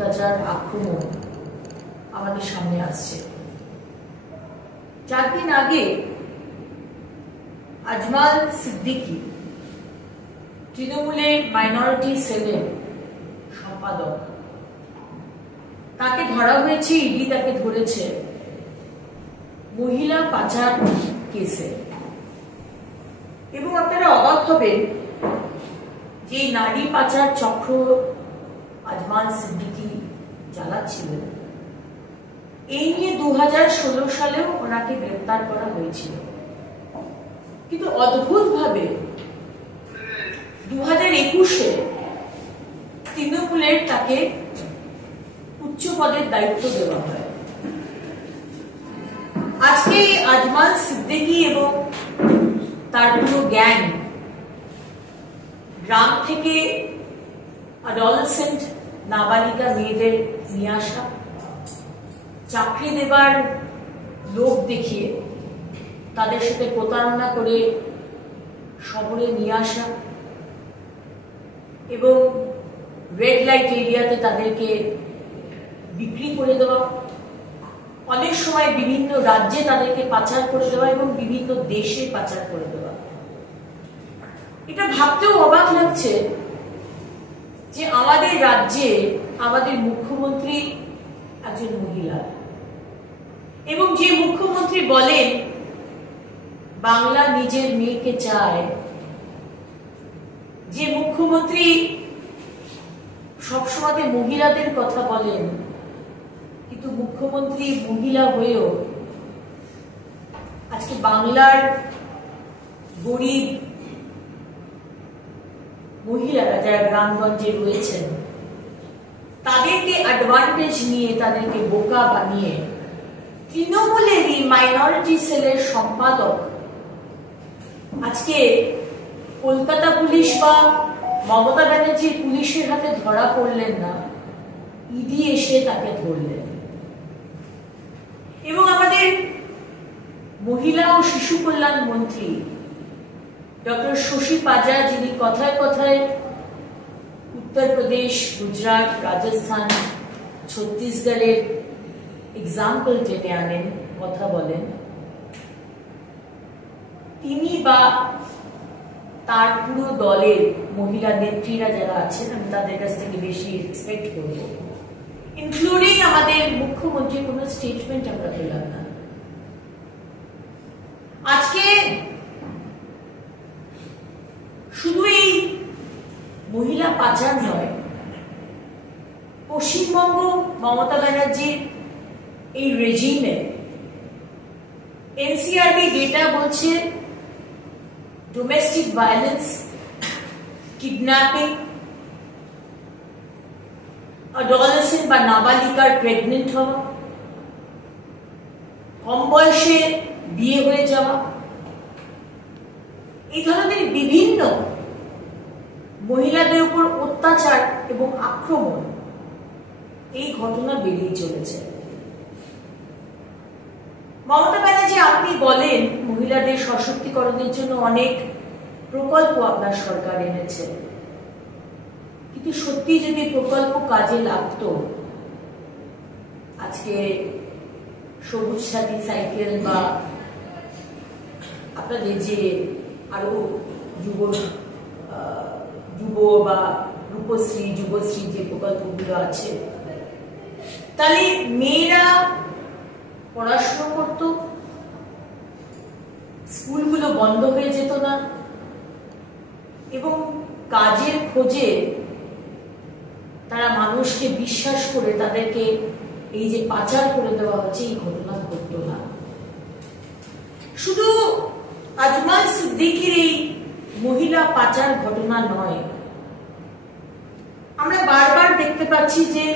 অত্যাচার, আক্রমণ আমাদের সামনে আসছে। 4 দিন আগে আজমাল সিদ্দিকী, তৃণমূলের মাইনরিটি সেলের সম্পাদক, তাকে ধরা হয়েছে, ইডি তাকে ধরেছে মহিলা পাচার কেসে। এবং আপনারা অবাক হবেন যে নারী পাচার চক্র আজমাল সিদ্দিকী চালাচ্ছিলেন, এই নিয়ে 2016 সালেও ওনাকে গ্রেফতার করা হয়েছিল। কিন্তু অদ্ভুতভাবে 2021-এ তৃণমূলের তাকে উচ্চ পদের দায়িত্ব দেওয়া হয়। আজকে আজমাল সিদ্দিকী এবং তার পুরো গ্যাং গ্রাম থেকে অ্যাডোলেসেন্ট নাবালিকা মেয়েদের নিয়ে আসা, চাকরি দেবার লোক দেখিয়ে তাদের সাথে প্রতারণা করে শহরে নিয়ে আসা এবং রেড লাইট এরিয়াতে তাদেরকে বিক্রি করে দেওয়া, অনেক সময় বিভিন্ন রাজ্যে তাদেরকে পাচার করে দেওয়া এবং বিভিন্ন দেশে পাচার করে দেওয়া। এটা ভাবতেও অবাক লাগছে যে আমাদের রাজ্যে আমাদের মুখ্যমন্ত্রী একজন মহিলা, এবং যে মুখ্যমন্ত্রী বলেন বাংলা নিজের মেয়েকে চায়, যে মুখ্যমন্ত্রী সবসময় মহিলাদের কথা বলেন, কিন্তু মুখ্যমন্ত্রী মহিলা হয়েও আজকে বাংলার গরিব মহিলারা যারা গ্রামগঞ্জে রয়েছেন তাদেরকে অ্যাডভান্টেজ নিয়ে, তাদেরকে বোকা বানিয়ে তৃণমূলেরই মাইনরিটি সেলের সম্পাদক আজকে কলকাতা পুলিশ বা মমতা ব্যানার্জির পুলিশের হাতে ধরা পড়লেন না, ইডি এসে তাকে ধরলেন। এবং আমাদের মহিলা ও শিশু কল্যাণ মন্ত্রী ডক্টর শশী পাজা, যিনি কথায় কথায় উত্তরপ্রদেশ, গুজরাট, রাজস্থান, ছত্তিশগড়ের এক্সাম্পল টেনে আনেন, কথা বলেন, তিনি বা তার পুরো দলের মহিলা নেত্রীরা যারা আছেন, আমি তাদের কাছ থেকে বেশি এক্সপেক্ট করব, ইনক্লুডিং আমাদের মুখ্যমন্ত্রী, কোনো স্টেটমেন্ট আমরা পেলাম না। আজকে শুধু এই মহিলা পাচার নয়, পশ্চিমবঙ্গ মমতা ব্যানার্জির এই রেজিমে এনসিআরবি ডেটা বলছে ডোমেস্টিক ভায়োলেন্স, কিডন্যাপিং, অ্যাডোলেসেন্ট বা নাবালিকার প্রেগনেন্ট হওয়া, কম বয়সে বিয়ে হয়ে যাওয়া, এই ধরনের বিভিন্ন মহিলাদের উপর অত্যাচার এবং আক্রমণ, এই ঘটনা বেড়েই চলেছে। মমতা ব্যানার্জি, আপনি বলেন মহিলাদের সশক্তিকরণের জন্য অনেক প্রকল্প আপনার সরকার এনেছে, কিন্তু সত্যি যদি প্রকল্প কাজে লাগতো, আজকে সবুজ সাথী সাইকেল বা আপনাদের যে আরো যুব বা রূপশ্রী, যুবশ্রী যে প্রকল্পগুলো আছে, তাহলে মেয়েরা পড়াশোনা করতো, স্কুলগুলো বন্ধ হয়ে যেত না, এবং কাজের খোঁজে তারা মানুষকে বিশ্বাস করে তাদেরকে এই যে পাচার করে দেওয়া হচ্ছে, এই ঘটনা ঘটতো না। শুধু আজমাল সিদ্দিকীর এই মহিলা পাচার ঘটনা নয়, আমরা বারবার দেখতে পাচ্ছি যে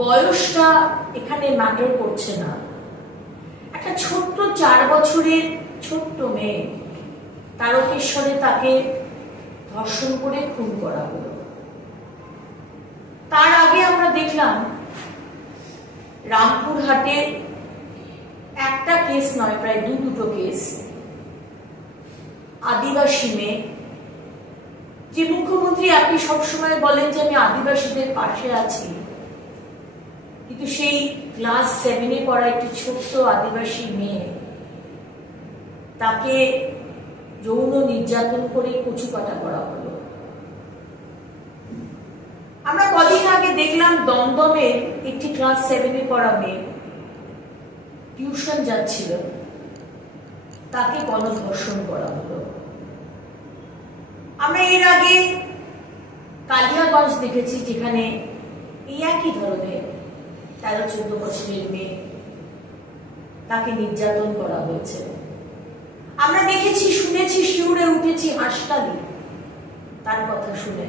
বয়সটা এখানে ম্যাটার করছে না। একটা ছোট্ট 4 বছরের ছোট্ট মেয়ে, তারকেশ্বরে তাকে ধর্ষণ করে খুন করা হলো। তার আগে আমরা দেখলাম রামপুরহাটে একটা কেস নয়, প্রায় দুটো কেস, আদিবাসী মেয়ে যে মুখ্যমন্ত্রী আপনি সবসময় বলেন যে আমি আদিবাসীদের পাশে আছি, কিন্তু সেই ক্লাস 7-এ পড়া একটি ছোট্ট আদিবাসী মেয়ে, তাকে যৌন নির্যাতন করে কচুকাটা করা হলো। আমরা কদিন আগে দেখলাম দমদমের একটি ক্লাস 7-এ পড়া মেয়ে টিউশন যাচ্ছিল, তাকে গণধর্ষণ করা হলো। আমরা এর আগে কালিয়াগঞ্জ দেখেছি, যেখানে এই একই ধরনের 13-14 বছরের মেয়ে, তাকে নির্যাতন করা হয়েছে। আমরা দেখেছি, শুনেছি, শিউরে উঠেছি হাসতালি তার কথা শুনে।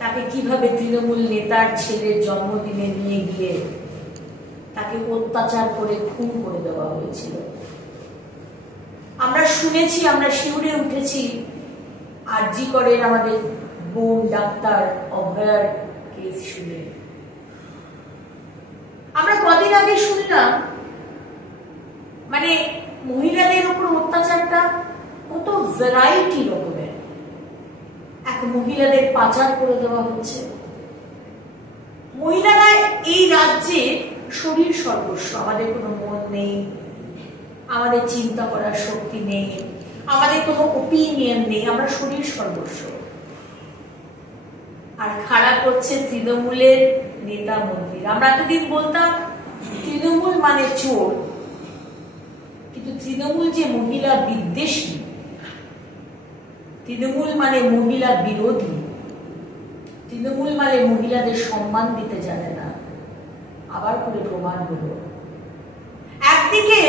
তাকে কিভাবে তৃণমূল নেতার ছেলের জন্মদিনে নিয়ে গিয়ে তাকে অত্যাচার করে খুন করে দেওয়া হয়েছিল। আমরা শুনেছি, আমরা শিউরে উঠেছি আরজি করেন আমাদের বোন ডাক্তার অভয়ার কেস শুনে। আমরা কদিন আগে শুনলাম মানে মহিলাদের উপর অত্যাচারটা কত ভ্যারাইটি রকমের। এক মহিলাদের পাচার করে দেওয়া হচ্ছে। মহিলারা এই রাজ্যে শরীর সর্বস্ব, আমাদের কোনো মন নেই, আমাদের চিন্তা করার শক্তি নেই, আমাদের কোনো ওপিনিয়ন নেই, আমরা শরীর সর্বস্ব। আর খারাপ হচ্ছে তৃণমূলের নেতা মন্ত্রীরা। আমরা এতদিন বলতাম তৃণমূল মানে চোর, কিন্তু তৃণমূল যে মহিলা বিদ্বেষী, তৃণমূল মানে মহিলা বিরোধী, তৃণমূল মানে মহিলাদের সম্মান দিতে জানে না, আবার করে প্রমাণ হলো। একদিকে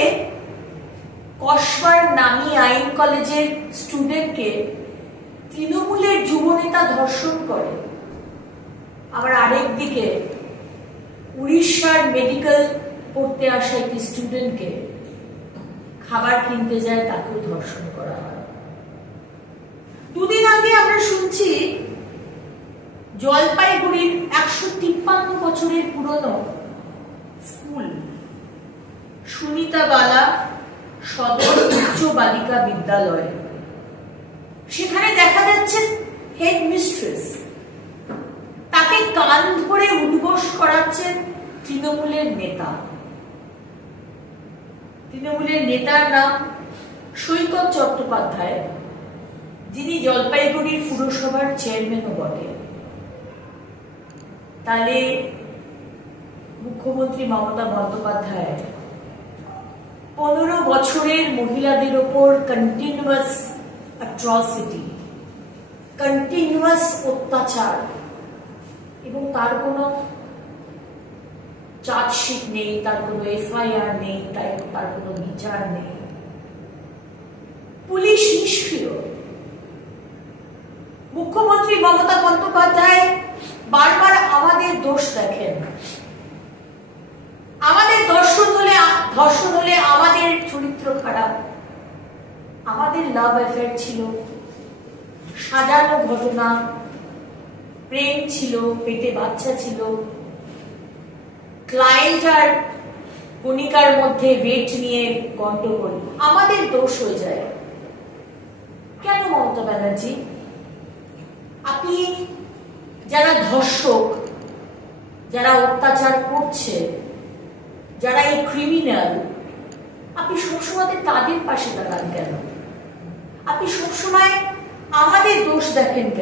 কসবার নামী আইন কলেজের স্টুডেন্টকে তৃণমূলের যুবনেতা ধর্ষণ করে, আবার আরেকদিকে উড়িষ্যার মেডিকেল পড়তে আসা একটি স্টুডেন্টকে খাবার কিনতে যায়, তাকেও ধর্ষণ করা হয়। দুদিন আগে আমরা শুনছি জলপাইগুড়ির 153 বছরের পুরনো স্কুল সুনিতা বালা সদর উচ্চ বালিকা বিদ্যালয়, সেখানে দেখা যাচ্ছে হেড মিস্ট্রেস, তাকে কান ধরে উদ্বোস করাচ্ছেন তৃণমূলের নেতা। তৃণমূলের নেতার নাম সৈকত চট্টোপাধ্যায়, যিনি জলপাইগুড়ির পুরসভার চেয়ারম্যানও বটে। তাহলে মুখ্যমন্ত্রী মমতা বন্দ্যোপাধ্যায় 15 বছরের মহিলাদের ওপর কন্টিনিউয়াস অ্যাট্রসিটি, কন্টিনিউয়াস অত্যাচার, এবং তার কোনো চার্জশিট নেই, তার কোনো এফআইআর নেই, তার কোনো বিচার নেই, পুলিশ নিষ্ক্রিয়। মুখ্যমন্ত্রী মমতা বন্দ্যোপাধ্যায় বারবার আমাদের দোষ দেখেন। আমাদের ধর্ষণ হলে আমাদের চরিত্র খারাপ, আমাদের লাভ অ্যাফেয়ার ছিল, সাজানো ঘটনা, প্রেম ছিল, পেটে বাচ্চা ছিল, ক্লায়েন্ট আর কণিকার মধ্যে ওয়েট নিয়ে গন্ডগোল, আমাদের দোষ হয়ে যায়। কেন মমতা ব্যানার্জি আপনি যারা ধর্ষক, যারা অত্যাচার করছে, যারা এই ক্রিমিনাল, আপনি সবসময় তাদের পাশে দাঁড়ান কেন? আপনি সবসময় আমাদের দোষ দেখেন কেন?